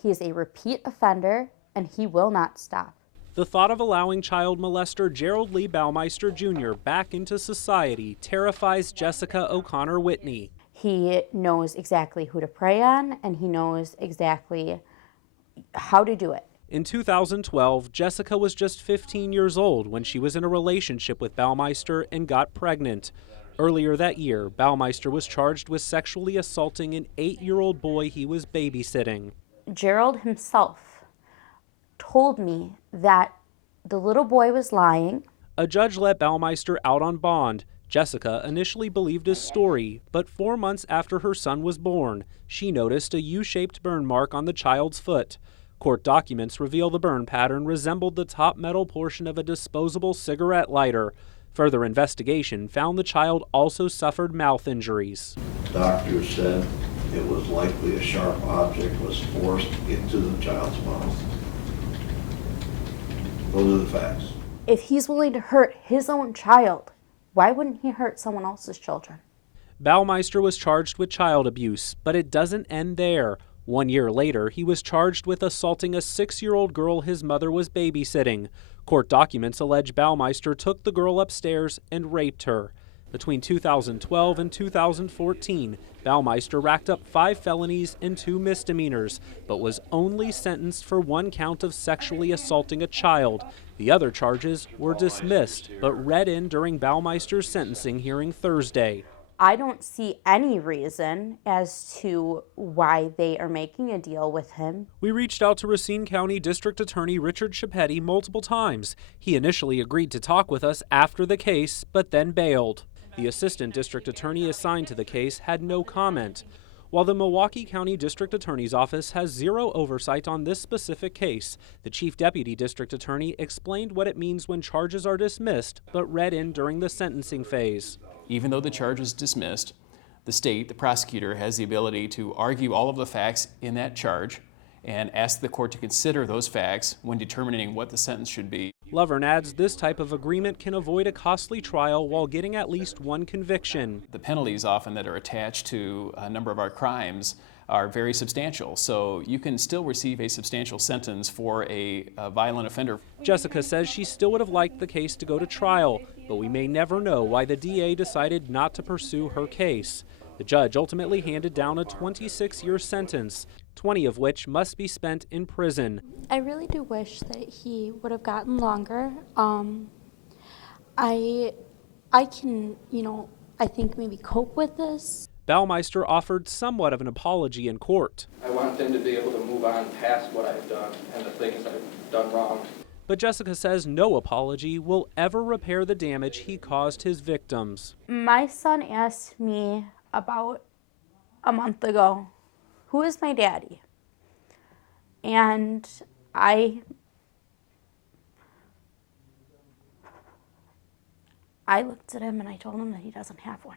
He is a repeat offender, and he will not stop. The thought of allowing child molester Gerald Lee Baumeister Jr. back into society terrifies Jessica O'Connor Whitney. He knows exactly who to prey on, and he knows exactly how to do it. In 2012, Jessica was just 15 years old when she was in a relationship with Baumeister and got pregnant. Earlier that year, Baumeister was charged with sexually assaulting an 8-year-old boy he was babysitting. Gerald himself told me that the little boy was lying. A judge let Baumeister out on bond. Jessica initially believed his story, but 4 months after her son was born, she noticed a U-shaped burn mark on the child's foot. Court documents reveal the burn pattern resembled the top metal portion of a disposable cigarette lighter. Further investigation found the child also suffered mouth injuries. Doctors said it was likely a sharp object was forced into the child's mouth. Those are the facts. If he's willing to hurt his own child, why wouldn't he hurt someone else's children? Baumeister was charged with child abuse, but it doesn't end there. 1 year later, he was charged with assaulting a 6-year-old girl his mother was babysitting. Court documents allege Baumeister took the girl upstairs and raped her. Between 2012 and 2014, Baumeister racked up 5 felonies and 2 misdemeanors, but was only sentenced for 1 count of sexually assaulting a child. The other charges were dismissed, but read in during Baumeister's sentencing hearing Thursday. I don't see any reason as to why they are making a deal with him. We reached out to Racine County District Attorney Richard Schappetti multiple times. He initially agreed to talk with us after the case, but then bailed. The assistant district attorney assigned to the case had no comment. While the Milwaukee County District Attorney's Office has zero oversight on this specific case, the Chief Deputy District Attorney explained what it means when charges are dismissed but read in during the sentencing phase. Even though the charge is dismissed, the state, the prosecutor, has the ability to argue all of the facts in that charge and ask the court to consider those facts when determining what the sentence should be. Lovern adds this type of agreement can avoid a costly trial while getting at least 1 conviction. The penalties often that are attached to a number of our crimes are very substantial, so you can still receive a substantial sentence for a violent offender. Jessica says she still would have liked the case to go to trial, but we may never know why the DA decided not to pursue her case. The judge ultimately handed down a 26-year sentence, 20 of which must be spent in prison. I really do wish that he would have gotten longer. I can, I think maybe cope with this. Baumeister offered somewhat of an apology in court. I want them to be able to move on past what I've done and the things I've done wrong. But Jessica says no apology will ever repair the damage he caused his victims. My son asked me about a month ago, who is my daddy? And I looked at him and I told him that he doesn't have one.